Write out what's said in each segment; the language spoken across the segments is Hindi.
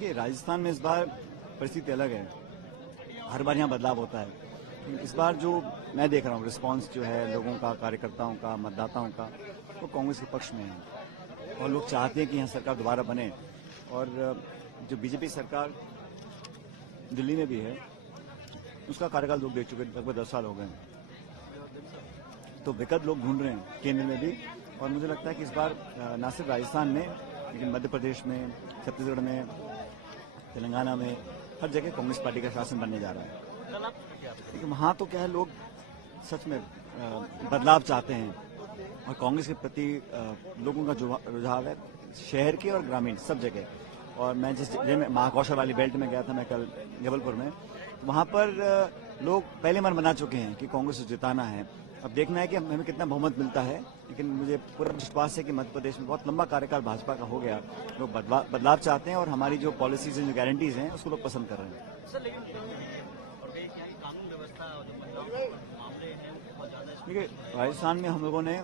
देखिए, राजस्थान में इस बार परिस्थिति अलग है। हर बार यहाँ बदलाव होता है। इस बार जो मैं देख रहा हूँ रिस्पांस जो है लोगों का, कार्यकर्ताओं का, मतदाताओं का, वो कांग्रेस के पक्ष में है और लोग चाहते हैं कि यहाँ सरकार दोबारा बने। और जो बीजेपी सरकार दिल्ली में भी है, उसका कार्यकाल लोग देख चुके हैं, लगभग 10 साल हो गए हैं। तो विकल्प लोग ढूंढ रहे हैं केंद्र में भी। और मुझे लगता है कि इस बार न सिर्फ राजस्थान में, लेकिन मध्य प्रदेश में, छत्तीसगढ़ में, तेलंगाना में, हर जगह कांग्रेस पार्टी का शासन बनने जा रहा है। लेकिन वहाँ तो क्या है, लोग सच में बदलाव चाहते हैं और कांग्रेस के प्रति लोगों का जो रुझाव है शहर के और ग्रामीण सब जगह। और मैं जिस जगह में महाकौशल वाली बेल्ट में गया था, मैं कल जबलपुर में, वहाँ पर लोग पहले मन बना चुके हैं कि कांग्रेस को जिताना है। अब देखना है कि हमें कितना बहुमत मिलता है, लेकिन मुझे पूरा विश्वास है कि मध्य प्रदेश में बहुत लंबा कार्यकाल भाजपा का हो गया। लोग बदलाव चाहते हैं और हमारी जो पॉलिसीज हैं, जो गारंटीज हैं, उसको लोग पसंद कर रहे हैं। सर, लेकिन कानून व्यवस्था और जो मामले हैं बहुत ज्यादा। देखिए, राजस्थान में हम लोगों ने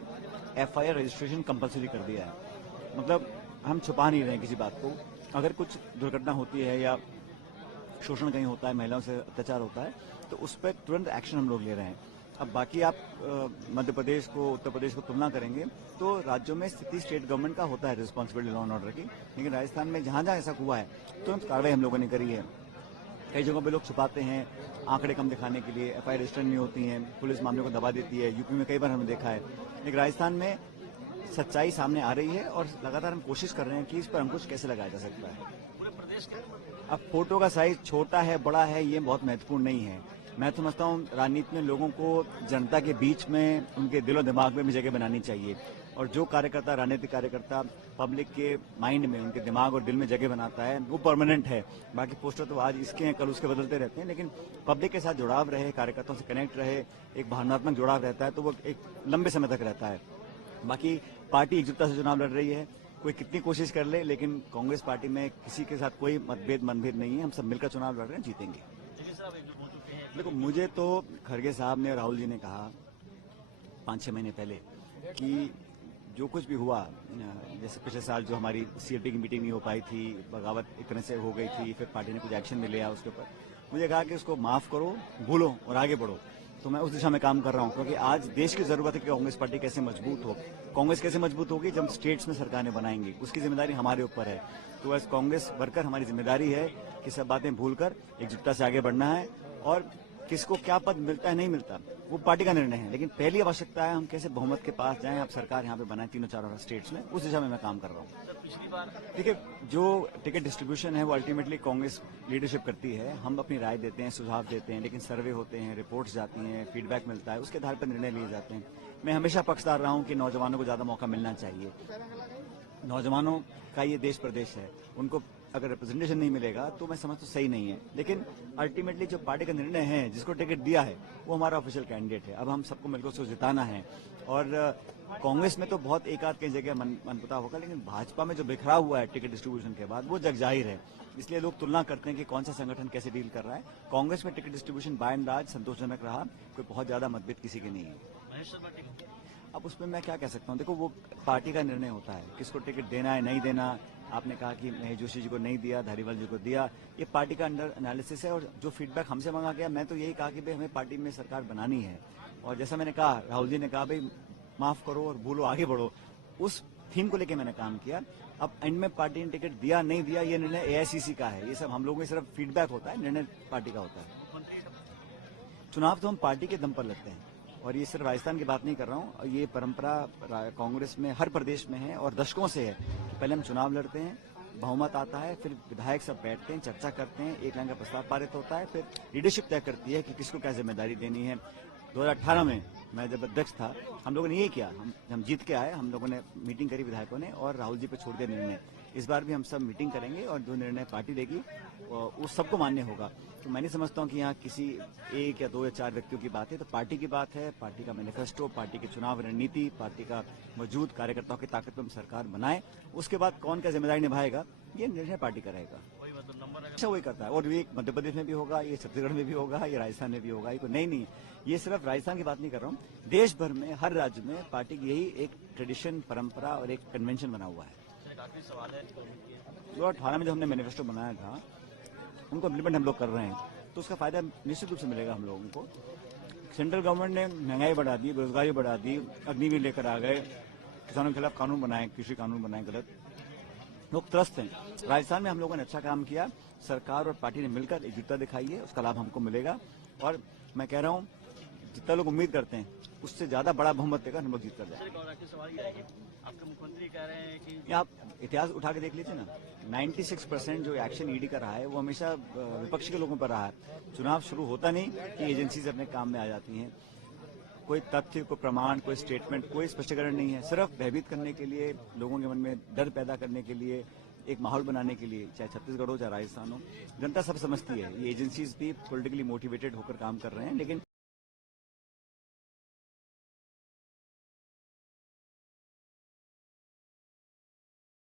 FIR रजिस्ट्रेशन कंपलसरी कर दिया है। मतलब हम छुपा नहीं रहे हैं किसी बात को। अगर कुछ दुर्घटना होती है या शोषण कहीं होता है, महिलाओं से अत्याचार होता है, तो उस पर तुरंत एक्शन हम लोग ले रहे हैं। अब बाकी आप मध्य प्रदेश को, उत्तर प्रदेश को तुलना करेंगे तो राज्यों में स्थिति स्टेट गवर्नमेंट का होता है रिस्पॉन्सिबिलिटी लॉ एंड ऑर्डर की। लेकिन राजस्थान में जहां जहां ऐसा हुआ है तुरंत कार्रवाई हम लोगों ने करी है। कई जगहों पे लोग छुपाते हैं आंकड़े कम दिखाने के लिए, FIR रजिस्टर नहीं होती हैं, पुलिस मामले को दबा देती है। यूपी में कई बार हमने देखा है। लेकिन राजस्थान में सच्चाई सामने आ रही है और लगातार हम कोशिश कर रहे हैं कि इस पर अंकुश कैसे लगाया जा सकता है। पूरे प्रदेश के अब फोटो का साइज छोटा है, बड़ा है, ये बहुत महत्वपूर्ण नहीं है। मैं समझता हूँ राजनीति में लोगों को जनता के बीच में, उनके दिलो दिमाग में भी जगह बनानी चाहिए। और जो कार्यकर्ता, राजनीतिक कार्यकर्ता पब्लिक के माइंड में, उनके दिमाग और दिल में जगह बनाता है, वो परमानेंट है। बाकी पोस्टर तो आज इसके हैं, कल उसके बदलते रहते हैं, लेकिन पब्लिक के साथ जुड़ाव रहे, कार्यकर्ताओं से कनेक्ट रहे, एक भावनात्मक जुड़ाव रहता है, तो वो एक लंबे समय तक रहता है। बाकी पार्टी एकजुटता से चुनाव लड़ रही है, कोई कितनी कोशिश कर ले, लेकिन कांग्रेस पार्टी में किसी के साथ कोई मनभेद नहीं है। हम सब मिलकर चुनाव लड़ रहे हैं, जीतेंगे। देखो, मुझे तो खड़गे साहब ने, राहुल जी ने कहा 5-6 महीने पहले कि जो कुछ भी हुआ, जैसे पिछले साल जो हमारी CLP की मीटिंग नहीं हो पाई थी, बगावत एक तरह से हो गई थी, फिर पार्टी ने कुछ एक्शन भी लिया उसके ऊपर, मुझे कहा कि उसको माफ करो, भूलो और आगे बढ़ो। तो मैं उस दिशा में काम कर रहा हूं, क्योंकि आज देश की जरूरत है कि कांग्रेस पार्टी कैसे मजबूत हो। कांग्रेस कैसे मजबूत होगी? जब स्टेट्स में सरकारें बनाएंगी, उसकी जिम्मेदारी हमारे ऊपर है। तो एज कांग्रेस वर्कर हमारी जिम्मेदारी है कि सब बातें भूलकर एकजुटता से आगे बढ़ना है। और किसको क्या पद मिलता है, नहीं मिलता, वो पार्टी का निर्णय है, लेकिन पहली आवश्यकता है हम कैसे बहुमत के पास जाएं, आप सरकार यहाँ पे बनाए 3-4 स्टेट्स में। उस दिशा में मैं काम कर रहा हूँ। पिछली बार देखिए, जो टिकट डिस्ट्रीब्यूशन है वो अल्टीमेटली कांग्रेस लीडरशिप करती है। हम अपनी राय देते हैं, सुझाव देते हैं, लेकिन सर्वे होते हैं, रिपोर्ट्स जाती हैं, फीडबैक मिलता है, उसके आधार पर निर्णय लिए जाते हैं। मैं हमेशा पक्षधर रहा हूँ कि नौजवानों को ज्यादा मौका मिलना चाहिए। नौजवानों का ये देश प्रदेश है, उनको अगर रिप्रेजेंटेशन नहीं मिलेगा तो मैं समझता हूँ सही नहीं है। लेकिन अल्टीमेटली जो पार्टी का निर्णय है, जिसको टिकट दिया है, वो हमारा ऑफिशियल कैंडिडेट है। अब हम सबको मिलकर उसको जिताना है। और कांग्रेस में तो बहुत एक आध कई जगह मनपता होगा, लेकिन भाजपा में जो बिखरा हुआ है टिकट डिस्ट्रीब्यूशन के बाद, वो जग जाहिर है। इसलिए लोग तुलना करते हैं कि कौन सा संगठन कैसे डील कर रहा है। कांग्रेस में ticket distribution by and large संतोषजनक रहा, कोई बहुत ज्यादा मतभेद किसी के नहीं है। महेश शर्मा टिकट, अब उसमें मैं क्या कह सकता हूँ? देखो, वो पार्टी का निर्णय होता है, किसको टिकट देना है, नहीं देना। आपने कहा कि महेश जोशी जी को नहीं दिया, धारीवाल जी को दिया, ये पार्टी का अंडर एनालिसिस है। और जो फीडबैक हमसे मांगा गया, मैं तो यही कहा कि भाई हमें पार्टी में सरकार बनानी है। और जैसा मैंने कहा, राहुल जी ने कहा भाई माफ करो और भूलो, आगे बढ़ो, उस थीम को लेकर मैंने काम किया। अब एंड में पार्टी ने टिकट दिया नहीं दिया, ये निर्णय AICC का है। ये सब हम लोगों में सिर्फ फीडबैक होता है, निर्णय पार्टी का होता है। चुनाव तो हम पार्टी के दम पर लड़ते हैं, और ये सिर्फ राजस्थान की बात नहीं कर रहा हूँ। ये परंपरा कांग्रेस में हर प्रदेश में है और दशकों से है कि पहले हम चुनाव लड़ते हैं, बहुमत आता है, फिर विधायक सब बैठते हैं, चर्चा करते हैं, एक लाइन का प्रस्ताव पारित होता है, फिर लीडरशिप तय करती है कि किसको क्या जिम्मेदारी देनी है। 2018 में मैं जब अध्यक्ष था, हम लोगों ने यही किया। हम जीत के आए, हम लोगों ने मीटिंग करी विधायकों ने और राहुल जी पे छोड़ दिया निर्णय। इस बार भी हम सब मीटिंग करेंगे और जो निर्णय पार्टी देगी वो सबको मान्य होगा। तो मैं नहीं समझता हूँ कि यहाँ किसी 1 या 2 या 4 व्यक्तियों की बात है। तो पार्टी की बात है, पार्टी का मैनिफेस्टो, पार्टी की चुनाव रणनीति, पार्टी का मौजूद कार्यकर्ताओं की ताकत पर हम सरकार बनाए। उसके बाद कौन क्या जिम्मेदारी निभाएगा, ये निर्णय पार्टी का रहेगा। अच्छा वही करता है। और ये मध्य प्रदेश में भी होगा, ये छत्तीसगढ़ में भी होगा, ये राजस्थान में भी होगा। ये नहीं, ये सिर्फ राजस्थान की बात नहीं कर रहा हूँ, देश भर में हर राज्य में पार्टी की यही एक ट्रेडिशन, परंपरा और एक कन्वेंशन बना हुआ है। आखिरी सवाल है 2018 में जो हमने मैनिफेस्टो बनाया था उनको इम्प्लीमेंट हम लोग कर रहे हैं, तो उसका फायदा निश्चित रूप से मिलेगा हम लोगों को। सेंट्रल गवर्नमेंट ने महंगाई बढ़ा दी, बेरोजगारी बढ़ा दी, अग्निवीर लेकर आ गए, किसानों के खिलाफ कानून बनाए, कृषि कानून बनाए गलत, लोग त्रस्त हैं। राजस्थान में हम लोगों ने अच्छा काम किया, सरकार और पार्टी ने मिलकर एकजुटता दिखाई है, उसका लाभ हमको मिलेगा। और मैं कह रहा हूँ जितना लोग उम्मीद करते हैं उससे ज्यादा बड़ा बहुमत देकर हम लोग जीत कर जाए। सर, एक और आखिरी सवाल ये है कि आपके मुख्यमंत्री कह रहे हैं कि आप इतिहास उठा के देख लीजिए ना, 96% जो एक्शन ईडी का रहा है वो हमेशा विपक्ष के लोगों पर रहा है। चुनाव शुरू होता नहीं कि एजेंसीज अपने काम में आ जाती हैं, कोई तथ्य, कोई प्रमाण, कोई स्टेटमेंट, कोई स्पष्टीकरण नहीं है, सिर्फ भयभीत करने के लिए, लोगों के मन में डर पैदा करने के लिए, एक माहौल बनाने के लिए, चाहे छत्तीसगढ़ हो चाहे राजस्थान हो। जनता सब समझती है, ये एजेंसीज भी पॉलिटिकली मोटिवेटेड होकर काम कर रहे हैं, लेकिन